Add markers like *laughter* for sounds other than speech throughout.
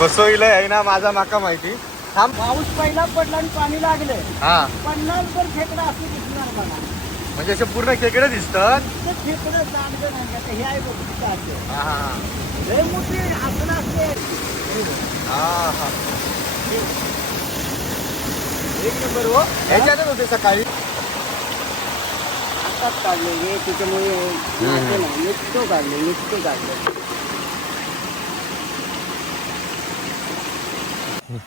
कसं होईल आहे ना माझा माका माहिती. थांब. पाऊस पहिला पडला आणि पाणी लागले. हा. पन्नास जर खेकडा असं दिसणार मला. म्हणजे असे पूर्ण खेकडे दिसतात? ते खेकडं जाणतं नाही का? ते हे आहे बघ तिथं. हा हा लय मोठी असं असते हा हा. एक नंबर हो. ह्याच्यातच होते सकाळी. आताच काढले हे त्याच्यामुळे नाते नाही नुकतं काढले नुकतं काढले हा दे दे दे दे दे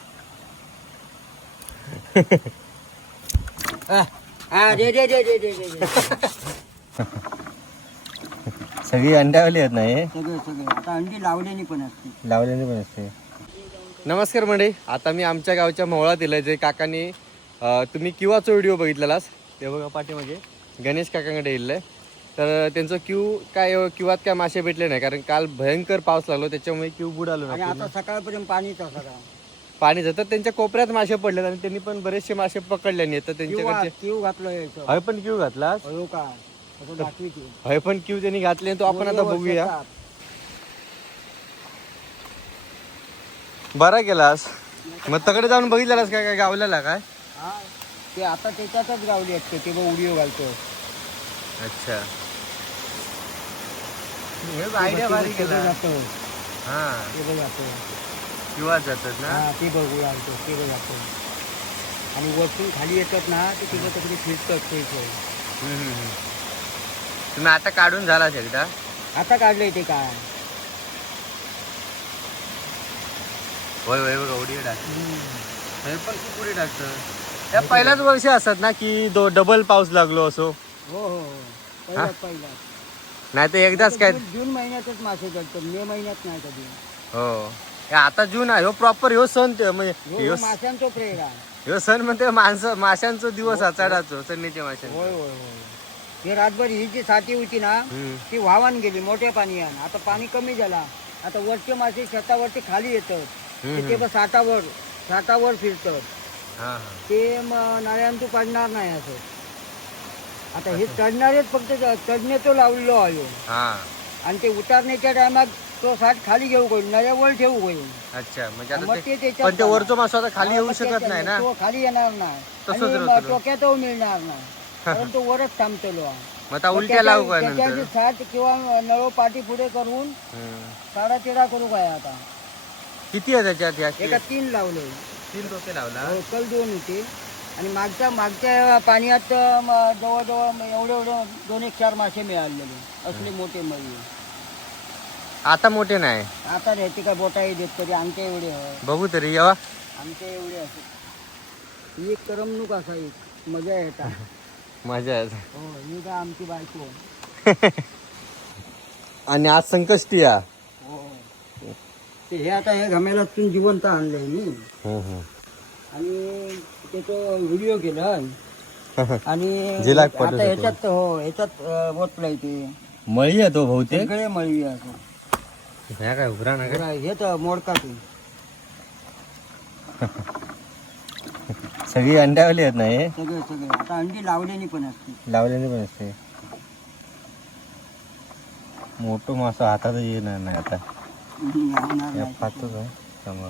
दे दे. सगळी अंड्यावाली आहेत ना हे? सगळं सगळं. आता अंडी लावलेली पण असते. लावलेली पण असते. नमस्कार मंडळी आता मी आमच्या गावच्या मोहळात दिलं जे काकांनी अं, तुम्ही किंवाचा व्हिडिओ बघितलेलास ते बघा पाठीमागे. गणेश काकांकडे येईल तर त्यांचं क्यू काय किंवात काय मासे भेटले नाही कारण काल भयंकर पाऊस लागलो त्याच्यामुळे क्यू बुडालो आणि ना आता सकाळपर्यंत पाणीच असं पाणी जातात त्यांच्या कोपऱ्यात मासे पडलेत आणि त्यांनी पण बरेचसे मासे पकडले नाही तर त्यांच्याकडचे किव घातलं यायचं हय पण क्यू घातला हो का? असं दाखवी की. हय पण क्यू त्यांनी घातले तो आपण आता बघूया. बरा केलास? मग तकडे जाऊन बघितलेलास काय काय गावलेला काय? हा ते आता त्याच्यातच गावली असते ते. बघ उडिओ घालतो. अच्छा. आयडिया भारी केला. जातो हा. ते बघ जातो किंवा जातात ना? हा ते बघू घालतो ते बघ आणि वरतून खाली येतात ना ते तिकडे तिकडे फिरतात ते इथे. हम्म, हम्म, हम्म. तुम्ही आता काढून झालाच एकदा? आता काढलंय ते काय. होय होय बघा उडी टाक हे पण खूप उडी टाकतं. त्या पहिल्याच वर्षी असतात ना की दो डबल पाऊस लागलो असो. हो हो हो. पहिलाच नाही तर एकदाच काय जून- जून महिन्यातच मासे करतात मे महिन्यात नाही कधी. हो. हे आता जून आहे हो प्रॉपर ह्यो सण ते म्हणजे हो, ह्यो हो, माशांचा आहे. ह्यो सण म्हणते माणसं माशांचा दिवस आचाडाचो चढणीच्या माशांचा. होय होय होय. हे रातभर ही जी साथी होती ना हम्म. ती वाहवान गेली मोठ्या पाण्यान आता पाणी कमी झाला. आता वरचे मासे शेतावरती खाली येतात. हम्म, ते बघ साठावर साठावर फिरतात. हा हा. ते मग नाळ्यांतू पडणार नाही असं. आता हे चढणारेच फक्त चढणे तो लावलेलो आहे. हा. आणि ते उतारण्याच्या टायमात तो साठ खाली घेऊ होईल नळ्यावर ठेवू होईल अच्छा म्हणजे मग आता ते ते त्याच्यात पण ते वरचो मासो आता खाली येऊ शकत नाही ना? तो खाली येणार नाही. तसंच आणि राहतो मग टोक्यात मिळणार नाही. *laughs* कारण तो वरच थांबतो मग आता उलट्या लावू काय त्याच्या नंतर? साठ किंवा नळो पाठी पुढे करून हम्म. साडा तेरा करू काय आता? किती आहे त्याच्यात एका तीन लावले. तीन टोके लावला? हो, कल दोन होते. आणि मागच्या मागच्या पाण्यात म, जवळजवळ एवढे एवढे दोन एक चार मासे मिळालेले. असले मोठे मळी. आता मोठे नाही. आता नाही ते काय बोटाही देत कधी अंगठ्या एवढे आहे बघू तरी येवा. अंगठ्या एवढे असत ही एक करमणूक असा एक. मजा येतात *laughs* मजा आहे हो ही का आमची बायको *laughs* आणि आज संकष्टी या हो. ते हे आता हे घमेलातून जिवंत आणलंय मी. आणि त्याचं व्हिडिओ केला. *laughs* आणि जिलाक पाठवत आता होतो. ह्याच्यात हो ह्याच्यात अं, ओतलंय ते मळी आहे तो बहुतेक? सगळे मळवी असं ह्या काय उभरा ना हे तर मोडका ते सगळी अंड्यावाली आहेत ना हे? सगळे सगळे. आता अंडी लावलेली पण असते लावलेली पण असते. मोठं मासा हातात येणार नाही आता. हम्म, लागणार या नाही. फातोच आहे समोर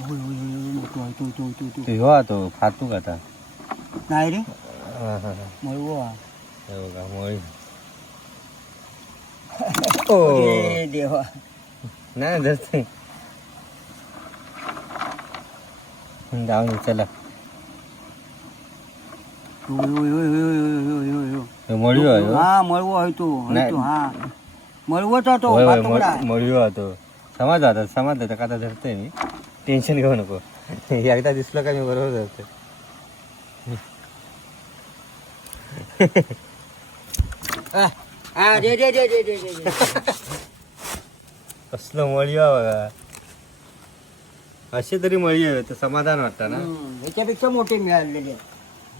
होय, होय, होय, होय, मोठं आहे, तो, तो, तो, तो. ते हो तो फातूक आता. नाही रे. हा, हा, हा. मळवो हा. हे बघा मळी. अरे देवा. नाही धरते जाऊन दे, चला. हे आहे हो. हा मळवो आहे तो आहे नाही. तो हा. मळवोचा तो होय होय पातोडा आहे. मळी आहे तो समाज आता समाज आता आता धरतोय मी. टेन्शन घेऊ नको. *laughs* एकदा दिसलं का मी बरोबर धरते हा, *laughs* हा, दे दे दे दे दे दे, दे. कसलं मळी आहे बघा असे तरी मळी आहे तर समाधान वाटतं ना हम्म, ह्याच्यापेक्षा मोठे मिळालेले आहेत.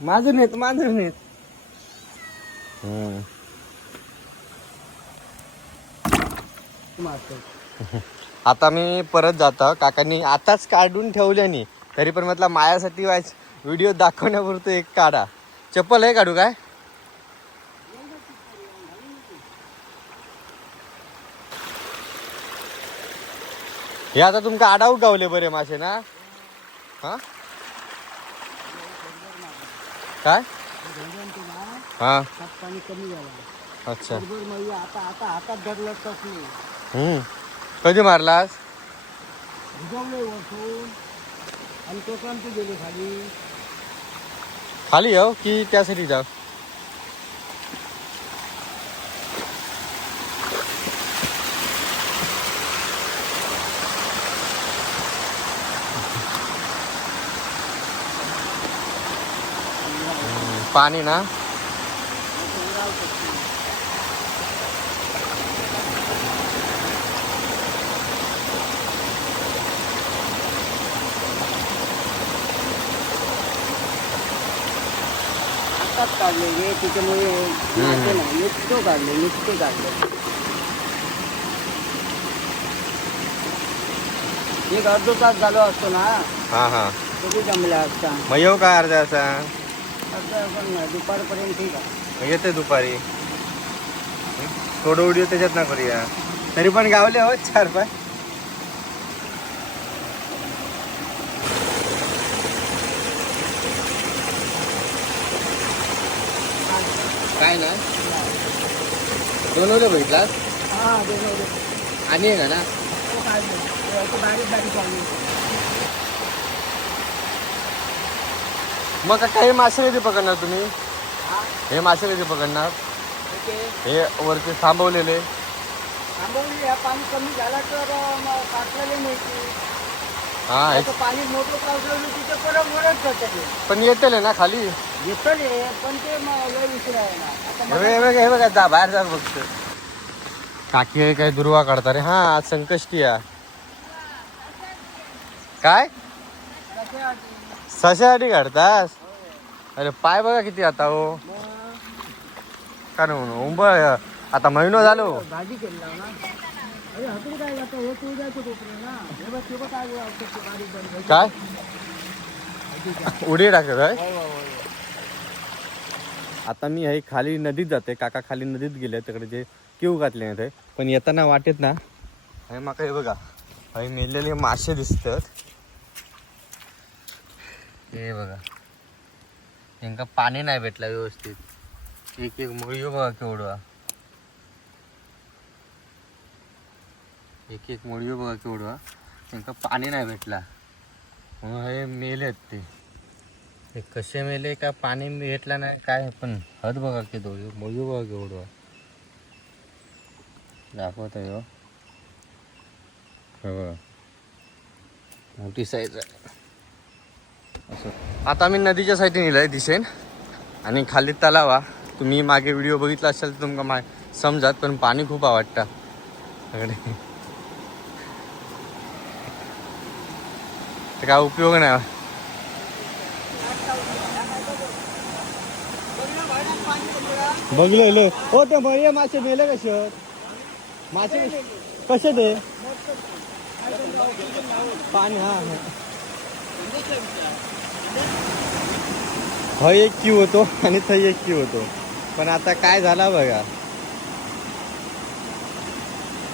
माझं नेत माझं मासे. आता मी परत जातो काकांनी आताच काढून ठेवल्यानी तरी पण म्हटलं मायासाठी वाच व्हिडिओ दाखवण्यापुरतं एक काढा चप्पल आहे काढू काय हे आता तुमका आडाऊ गावले बरे मासे ना? हा? काय? हा. त्यात पाणी कमी झालं अच्छा. बरोबर मग आता आता हातात धरलं कसले हम्म. कधी मारलास? भिजवले वरतून आणि तो कोकणात गेले खाली खाली येऊ की त्यासाठी जाऊ? पाणी ना? काढले हे त्याच्यामुळे नुसतं काढले नुसते काढले. एक अर्धा तास झालो असतो ना? हा हा. कधी जमल्या असता? मग येऊ का अर्धा असा दुपारपर्यंत ठीक आहे येते दुपारी. थोडं उडी त्याच्यात ना करूया तरी पण गावले हो चार पाय काय ना? दोन हा दोन आणि आहे ना बारीक बारीक मग का- काही मासे कधी पकडणार तुम्ही? हा, हे मासे कधी पकडणार. हे वरती थांबवलेले. थांबवली या पाणी कमी झाला तर मग काटलेले मिळते हा हे- पाणी मोठं पावसाळलं तिथे परत वरच जातं ते. पण येतेले ना खाली? पण ते लय आहे ना. आता हे बघ, हे बघ, हे बघ, जा बाहेर जा बघतो काकी हे काय दुर्वा काढता रे. हा आज संकष्टी आहे. काय? सशासाठी काढतास? अरे पाय बघा किती आता हो. नाही म्हणू उंब आता महिनो झालो. भाजी केला ना. अरे हसून काय जातं? हे तू जायचं कोपरे ना. हे बघ ते बघ काय औषध बारीक बारीक काय? उडी टाकत आहे होय, होय. आता मी हे खाली नदीत जाते. काका खाली नदीत गेले तिकडे जे किव घातले नाही ते पण येताना वाटेत ना. हे माका हे बघा. हे मेलेले मासे दिसतात. हे बघा. त्यांना पाणी नाही भेटलं व्यवस्थित. एक एक मुळी बघा केवढा. एक एक मुळी बघा केवढा. त्यांना पाणी नाही भेटला. म्हणून हे मेलेत ते. हे कसे मेले का पाणी भेटला नाही काय? पण हद बघा की तो मुळी बघा केवढा. दाखवत आहे हो. बघा. मोठी साईज आहे. असं आता मी नदीच्या साईडने नेलं दिसेन. आणि खाली तलावा. तुम्ही मागे व्हिडिओ बघितला असेल तर तुमका मा समजात पण पाणी खूप आवडतं. सगळे तर काय उपयोग नाही. बघलेलो हो ते बळे मासे मेले कसे आहेत? मासे कसे ते? पाणी हा. हा. एक क्यू होतो आणि थंय एक क्यू होतो. पण आता काय झाला बघा.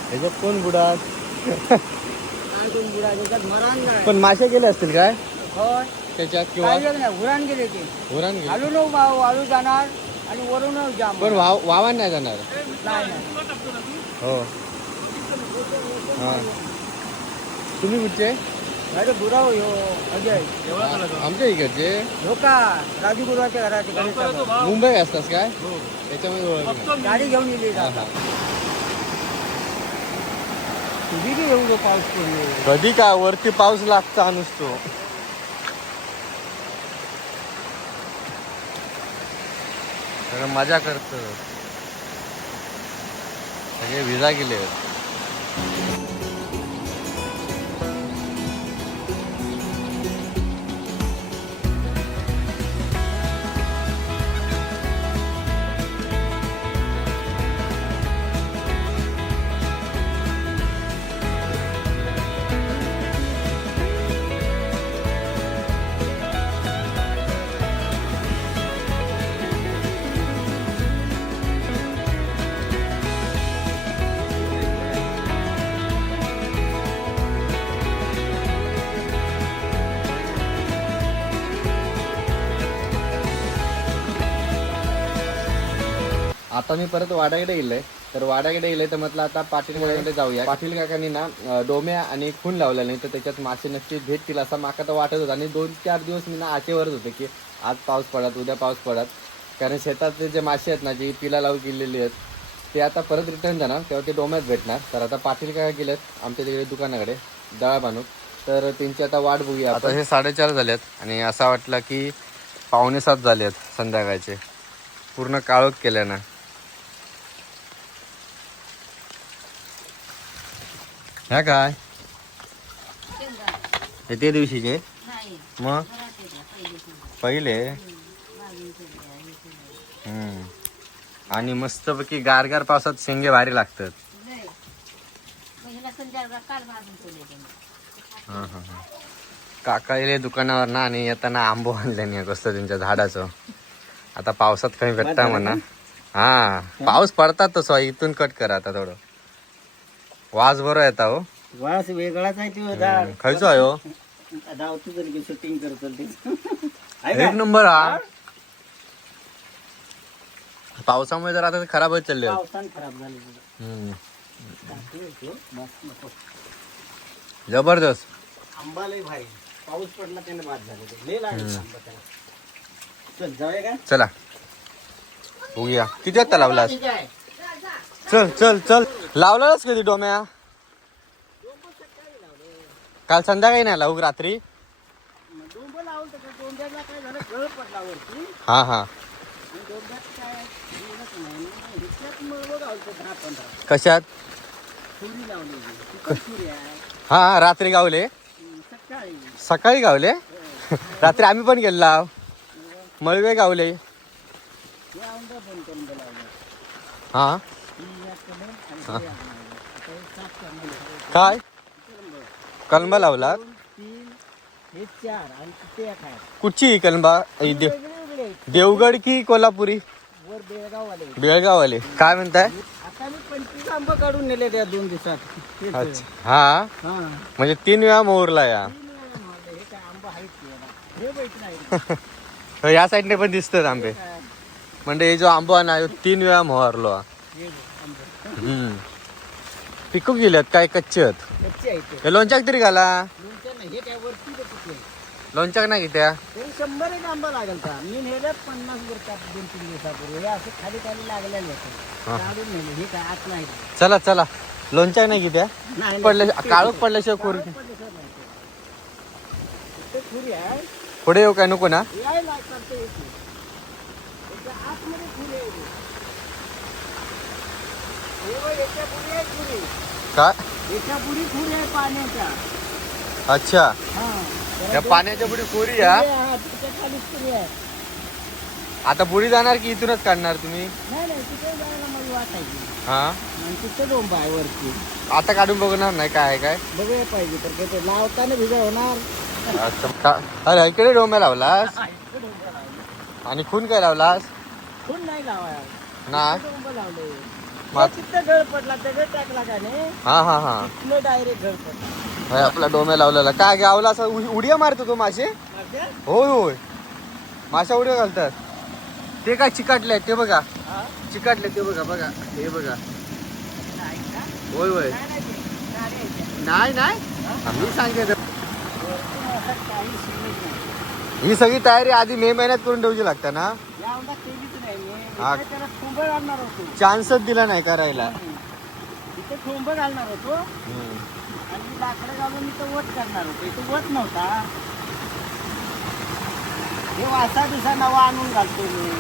ह्याच्यात कोण बुडात पण मासे गेले असतील काय? त्याच्यात किंवा उराण गेले ते. उरण गेले. वा- वाळू जाणार आणि वरून जाम. पण वाव वावा नाही जाणार. हो. हा. तुम्ही कुठचे? अरे बुरा हो ह्यो, अजय आमच्या इकडचे? हो का राजू गुरुवाच्या गणेश मुंबई असतास काय? त्याच्यामध्ये ओळख नाही. गाडी घेऊन गेली हा, हा. तुझी की येऊ दे पाऊस पडले कधी का वरती पाऊस लागता नुसतो. सगळं मजा करत सगळे विजा गेले आता मी परत वाड्याकडे गेलोय. तर वाड्याकडे गेलोय तर म्हटलं आता पाटील काकांकडे जाऊया. पाटील काकांनी ना डोम्या आणि खून लावला नाही तर त्याच्यात मासे नक्की भेटतील असं माका तर वाटत होतं. आणि दोन चार दिवस मी ना आचेवरच होते की आज पाऊस पडत उद्या पाऊस पडत. कारण शेतातले जे मासे आहेत ना जी पिला लावून गेलेली आहेत ते आता परत रिटर्न जाणार. तेव्हा ते डोम्यात भेटणार. तर आता पाटील काका गेलेत आमच्या तिकडे दुकानाकडे दळा बांधून. तर त्यांची आता वाट बघूया आता हे साडेचार झालेत आणि असं वाटलं की पावणे सात झालेत संध्याकाळचे. पूर्ण काळोख केल्या ह्या काय? हे ते दिवशीचे? मग? पहिले हम्म. आणि मस्तपैकी गारगार पावसात शेंगे भारी लागतात. हा, हा, हा. काका येले दुकानावर ना आणि येताना आंबो आणले नाही कसं त्यांच्या झाडाचं. आता पावसात काही भेटता म्हणा. हा पाऊस पडतात तसं इथून कट करा आता थोडं. वास बरं येता हो. वास वेगळाच आहे तो झाड खायचो आहे हो. धावतो तरी शूटिंग करतो एक नंबर हा. पावसामुळे जर आता खराब होत चालले पावसान खराब झाले नको. जबरदस्त. आंबा लय भाई पाऊस पडला त्याने बाद झाले ते. लय लागले आंबा त्याला. चल जाऊया का? चला. बघूया किती वाजता लावलास? आहे? चल चल चल. लावलाच कधी डोम्या? काल संध्याकाळी नाही लावू रात्री? हा हा. कशात? हा रात्री गावले. सकाळी गावले? रात्री आम्ही पण गेलो लाव. मळवे गावले. हा. काय? कलम. कलंब लावला कुठची कलंबा. देवगड की कोल्हापुरी? बेळगाव आले काय म्हणताय? पंचवीस आंबा काढून नेले त्या दोन दिवसात. हा म्हणजे तीन वेळा मोहरला या? *laughs* या साईडने पण दिसतात आंबे? म्हणजे हे जो आंबा ना तीन वेळा मोहरलो हा. हम्म. पिकू गेल्यात काय कच्चे आहेत कच्चे आहेत ते. हे लोणच्याक तरी घाला. लोणचं नाही, हे काय वरती ते किती आहे? लोणच्याक नाही त्या ते शंभर एक आंबा लागेल का? मी नेले पन्नास वर दोन तीन दिवसापूर्वी. हे असं खाली खाली लागलेले होते. काढून नेले हे काय आत नाही. चला चला. लोणच्याक नाही की त्या नाही. पडल्या काळोख पडल्याशिवाय खुरी आहे. पुढे येऊ काय? नको ना? लागतात ते. त्याच्या आतमध्ये खुरी आहे ते. हे बघ, याच्यापुढे आहे खुरी काय? अच्छा. हा या पाण्याच्या पुढे पुरी या आता पुढे जाणार की इथूनच काढणार तुम्ही? हा? आता काढून बघणार नाही काय काय? बघूया पाहिजे तर लावताना भिजा होणार. अच्छा अरे इकडे डोम्या लावलास. आणि खून काय लावलास? खून नाही लावाय ना? तिथं गळ पडला दगड टाकला का नाही हा हा हा. तिथलं डायरेक्ट गळ पडला. हे आपला डोम्या लावलेला. काय गावला असं उ- उड्या मारतो तो मासे? होय होय. माशा उड्या घालतात. ते काय चिकाटले ते बघा. हा? चिकाटले ते बघा बघा. हे बघा. नाही का? होय होय. नाही, नाही ते. मी सांगते वरतून असं काही शिल्लक नाही. ही सगळी तयारी आधी मे महिन्यात करून ठेवची लागते ना. हा. होतो. चान्सच दिला नाही करायला. इथे ठोंब घालणार होतो. आणि लाकडं घालून इथं वट करणार होतो. इथं वट नव्हता. हे वासा नवा आणून घालतो मी.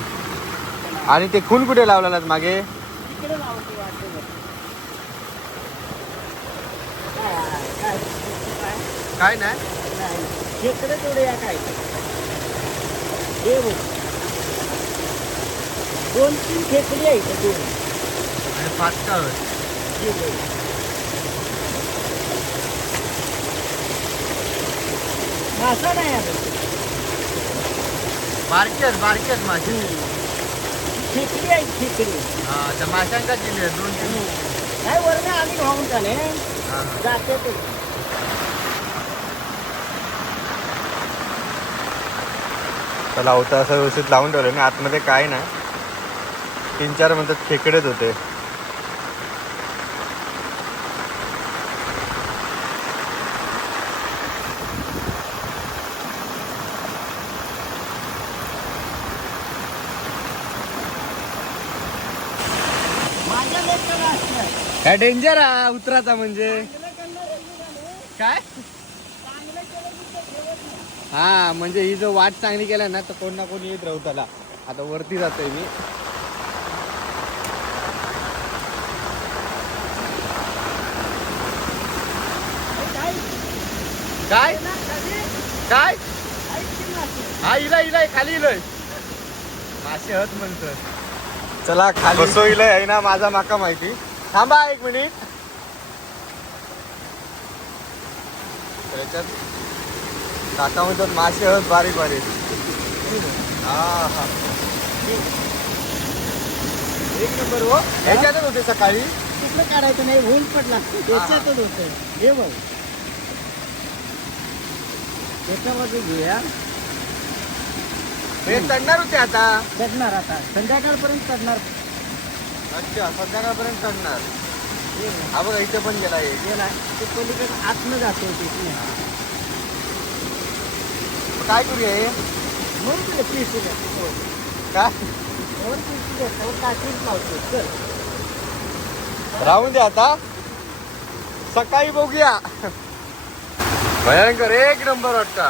आणि ते खून कुठे लावलेला मागे? तिकडे लावतो वाटेवर. काय? काय? काय काय नाही? नाही. खेकडे तेवढे या काय? बघ दोन तीन खेकडी आहे इथं दोन? हे बघ. मासा नाही आता बारकेच बारकेच मासे खेकडी आहे खेकडी. हा त्या माशांका दिले दोन तीन काय वरनं आम्ही वाहून झाले. हा. जाते ते. तर लावतं असं व्यवस्थित लावून ठेवलं मी आतमध्ये काय नाही. तीन चार म्हणतात खेकडेच होते. काय डेंजर हा उतराचा म्हणजे? काय? हा म्हणजे ही जर वाट चांगली केला ना तर कोण ना कोण येत राहू त्याला. आता वरती जातोय मी. काय? काय? हा इलाय इलाय खाली इलोय. मासे हत म्हणत चला खाली. कसो इलाय आहे ना माझा माका माहिती. थांबा एक मिनिट. त्याच्यात काका म्हणतात मासे हत बारीक बारीक. हा हा. एक नंबर हो. ह्याच्यातच होते सकाळी? कुठलं काढायचं नाही ऊन पडला. त्याच्यातच होतं. हे बघ. त्याच्या बाजू घेऊया. हे चढणार होते आता. चढणार आता. संध्याकाळपर्यंत चढणार. अच्छा संध्याकाळपर्यंत चढणार. हे बघ. इथे पण गेला हे गेला. ते पलीकडे आतनं जातो मग काय करूया हे. काय. राहून दे आता सकाळी बघूया भयंकर एक नंबर वाटता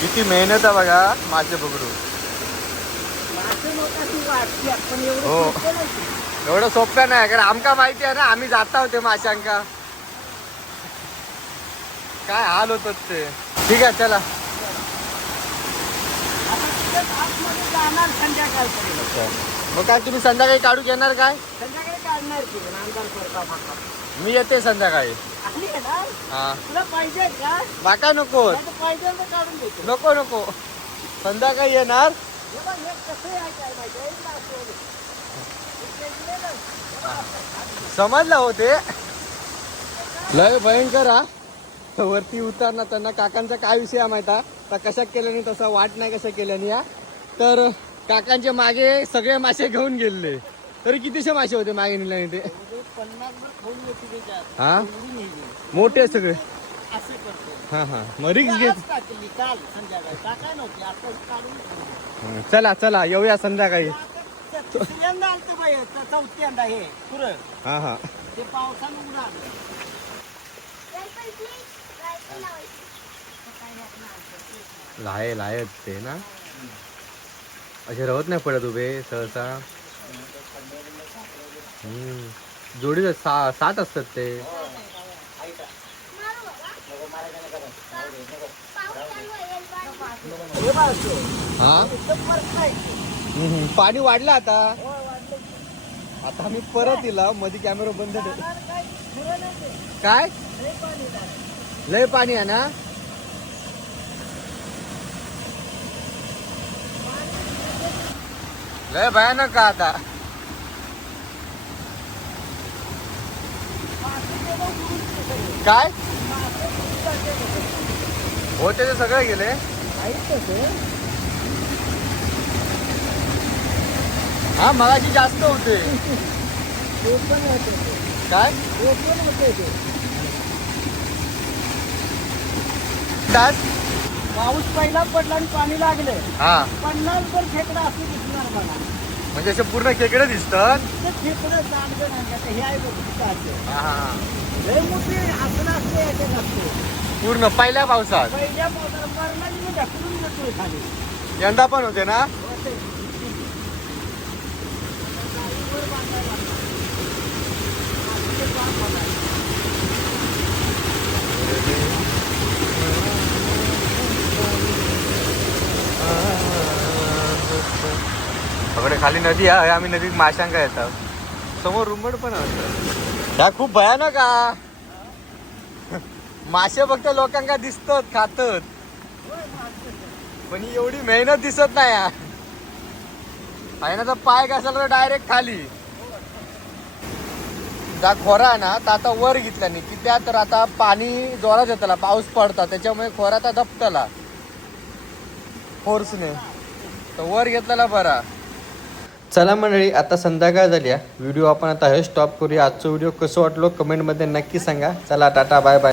किती मेहनत आहे बघा माझे एवढं हो. एवढं सोप्या नाही कारण आमका माहिती आहे ना आम्ही जाता होते माशांका. काय हाल होतात ते? ठीक आहे चला. मग काय तुम्ही संध्याकाळी काढू घेणार काय? संध्याकाळी काढणार की. मी येते संध्याकाळी? हा. पाहिजे का? बाका नको. पाहिजे तर काढून देतो. नको नको. संध्याकाळी येणार. कसं आहे काय माहिती आहे? हे असं. हे केलेलं आहे. समजलं होते लय भयंकर हा वरती उतरणार त्यांना काकांचा काय विषय आहे माहिती? तर कशा केल्याने तसा वाट नाही कसं केल्याने या तर काकांच्या मागे सगळे मासे घेऊन गेले तरी कितीशे मासे होते मागे नेल्याने ते. हा. मोठे सगळे. हा हा मग रिक्स घेत. चला चला येऊया संध्याकाळी आता तिसऱ्यांदा आलतं बाई, आता चौथ्यांदा हे पुरं. हा हा. ते पावसानं उडालं. लाय लायत ते ना. असे राहत नाही पडत उभे सहसा. हम्म. सा सात असतात ते. हे पाणी वाढलं आता. आता मी परत इला मध्ये कॅमेरा बंद ठेव. काय? लय पाणी आहे ना? लय भयानक का आता? काय? होते ते सगळे गेले. ऐकत हा मगाशी जास्त होते. काय. तास पाऊस पहिला पडला आणि पाणी लागलं हा पन्नास भर खेकडा असं दिसणार मला म्हणजे असे पूर्ण खेकडे दिसतात ते खेकडं चांगलं नाही का? हे आहे बघ. हा. लय मोठी असं असते याच्यात असते पूर्ण पहिल्या पावसात पहिल्या पावसाला मरणाची मी ढकलून देतोय खाली यंदा पण होते ना होते. गाडीवर बांधायला लागतं. असं ते काम होणार. सगळे खाली नदी आहे आम्ही नदीत माशांका येतात. समोर रुंबड पण असतात ह्या खूप भयानक आ मासे फक्त लोकांका दिसतात खातात. पण ही एवढी मेहनत दिसत नाही हा. आहे ना तर पाय घासायला तर डायरेक्ट खाली. जा खोरा आहे ना तर आता वर घेतल्याने की त्या तर आता पाणी जोरात येतला पाऊस पडता त्याच्यामुळे खोरा आता दपतला फोर्सने तर वर घेतलेला बरा. चला मंडळी आता संध्याकाळ झाली आहे. व्हिडिओ आपण आता हे स्टॉप करूया. आजचा व्हिडिओ कसं वाटलो कमेंटमध्ये नक्की सांगा. चला टाटा बाय बाय